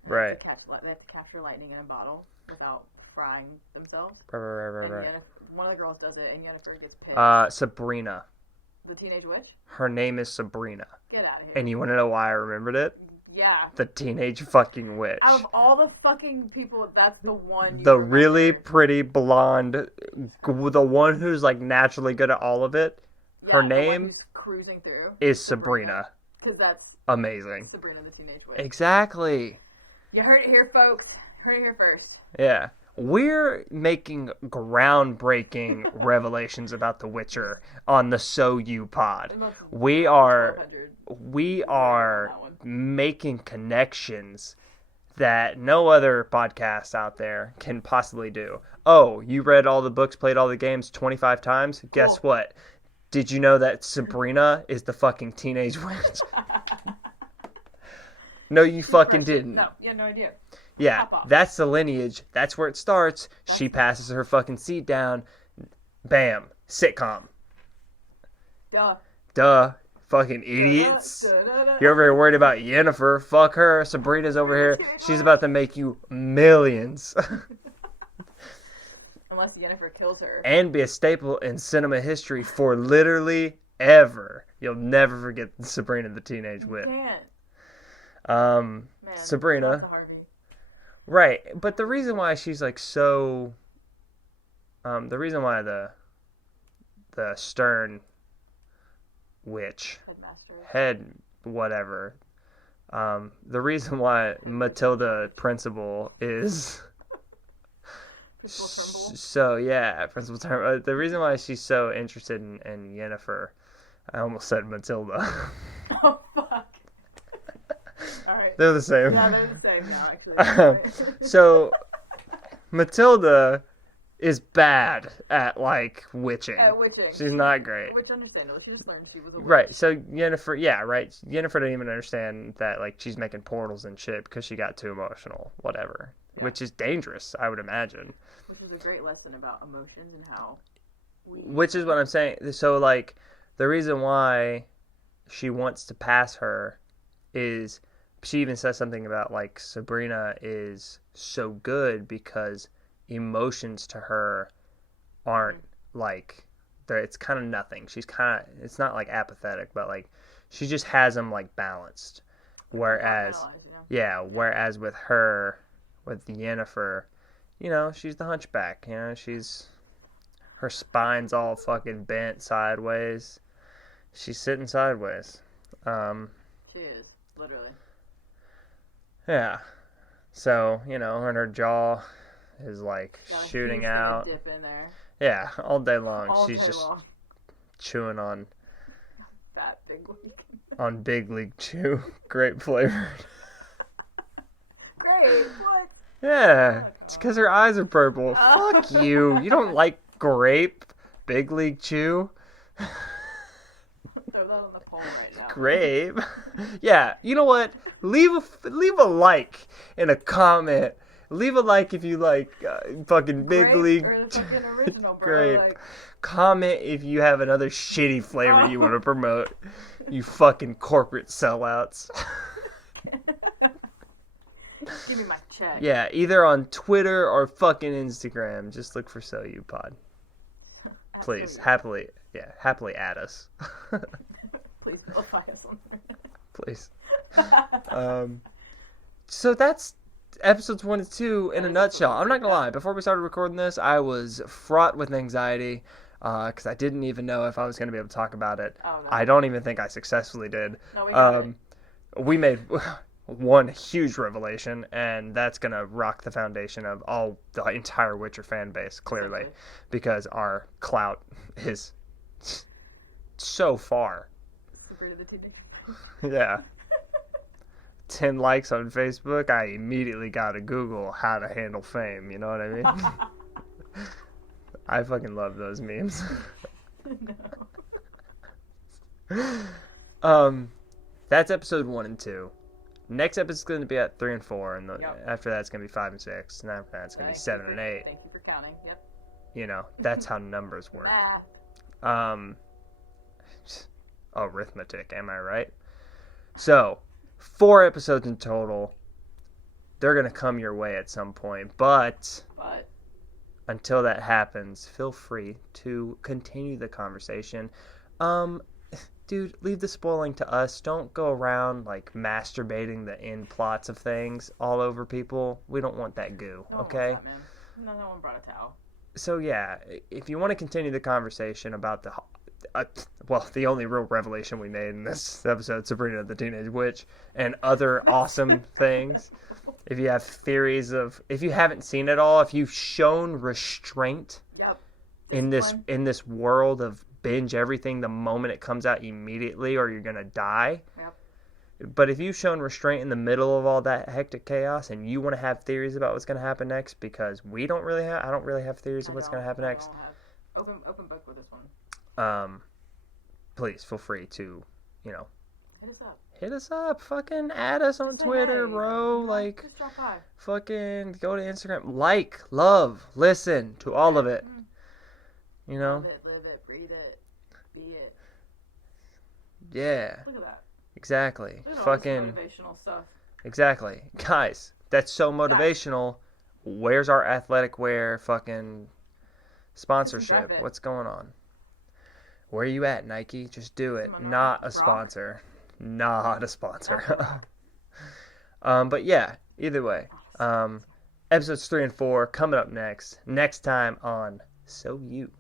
Right. They have to capture lightning in a bottle without frying themselves. Right. And one of the girls does it, and Yennefer gets picked. Sabrina. The teenage witch? Her name is Sabrina. Get out of here. And you want to know why I remembered it? Yeah. The teenage fucking witch. Out of all the fucking people, that's the one you The remember. really pretty blonde, the one who's like naturally good at all of it. Yeah, Her the one name who's cruising through is Sabrina. Because that's Amazing. Sabrina the teenage witch. Exactly. You heard it here, folks. Heard it here first. Yeah. We're making groundbreaking revelations about The Witcher on the So You Pod. We are making connections that no other podcast out there can possibly do. Oh, you read all the books, played all the games 25 times? Guess what? Did you know that Sabrina is the fucking teenage witch? No, you fucking didn't. No, you had no idea. Yeah, that's the lineage. That's where it starts. She passes her fucking seat down. Bam. Sitcom. Duh. Fucking idiots. You're over here worried about Yennefer. Fuck her. Sabrina's over here. She's about to make you millions. Unless Yennefer kills her. And be a staple in cinema history for literally ever. You'll never forget Sabrina the Teenage Witch. You can't. Man, Sabrina. Right, but the reason why she's like so, the reason why the stern witch, head whatever, the reason why Matilda Principal is so Principal Trimble. The reason why she's so interested in Yennefer, I almost said Matilda. Oh fuck. Alright. They're the same. Yeah, they're the same now, actually. So, Matilda is bad at, like, witching. She's not great. Which, understandable. She just learned she was a witch. Right, so Yennefer, Yennefer didn't even understand that, like, she's making portals and shit because she got too emotional. Whatever. Yeah. Which is dangerous, I would imagine. Which is a great lesson about emotions and how Which is what I'm saying. So, like, the reason why she wants to pass her is... She even says something about, like, Sabrina is so good because emotions to her aren't, like, it's kind of nothing. She's kind of, it's not, like, apathetic, but, like, she just has them, like, balanced. Whereas, whereas with her, with Yennefer, she's the hunchback, her spine's all fucking bent sideways. She's sitting sideways. She is, literally. Yeah. So, and her jaw is like shooting out. Dip in there. Yeah, all day long. She's just chewing on Fat Big League. On Big League Chew. Grape flavored. Grape? What? Yeah. It's because her eyes are purple. Fuck you. You don't like grape? Big League Chew? Throw that on the poll right now. Grape. Yeah, you know what? Leave a like and a comment Leave a like if you like fucking Big Grape League. or the fucking original, bro. Grape. Like, Comment if you have another shitty flavor you want to promote. You fucking corporate sellouts. give me my check. Yeah, either on Twitter or fucking Instagram. Just look for So You Pod. Please, happily add us. Please vilify us on there. Please. So that's episodes 1 and 2 in a nutshell. I'm not gonna lie. Before we started recording this, I was fraught with anxiety because I didn't even know if I was gonna be able to talk about it. Oh, no. I don't even think I successfully did. No, we got it. We made one huge revelation, and that's gonna rock the foundation of the entire Witcher fan base, clearly, Okay. because our clout is so far. Super to the teenage. Yeah. 10 likes on Facebook, I immediately got to Google how to handle fame, you know what I mean? I fucking love those memes. No. That's episode 1 and 2. Next episode's going to be at 3 and 4, and Yep. after that it's going to be 5 and 6, and after that it's going to be 7 and 8. Thank you for counting. Yep. You know, that's how numbers work. Math. Arithmetic, am I right? So, 4 episodes in total. They're going to come your way at some point, but until that happens, feel free to continue the conversation. Dude, leave the spoiling to us. Don't go around like masturbating the end plots of things all over people. We don't want that goo, okay? No one brought a towel. So yeah, if you want to continue the conversation about the only real revelation we made in this episode, Sabrina the Teenage Witch, and other awesome things, if you have theories if you haven't seen it all, if you've shown restraint in this world of binge everything the moment it comes out immediately or you're gonna die. But if you've shown restraint in the middle of all that hectic chaos and you want to have theories about what's gonna happen next, because I don't really have theories of what's gonna happen next. Open book with this one. Please feel free to, Hit us up. Fucking add us on Twitter, bro. Like, just drop by. fucking go to Instagram. Like, love, listen to all of it. You know? Live it, breathe it, be it. Yeah. Look at that. Exactly. Look at all Fucking. this motivational stuff. Exactly. Guys, that's so motivational. Where's our athletic wear fucking sponsorship? What's going on? Where are you at, Nike? Just do it. Not a sponsor. Not a sponsor. But yeah, either way. Episodes 3 and 4 coming up next. Next time on So You.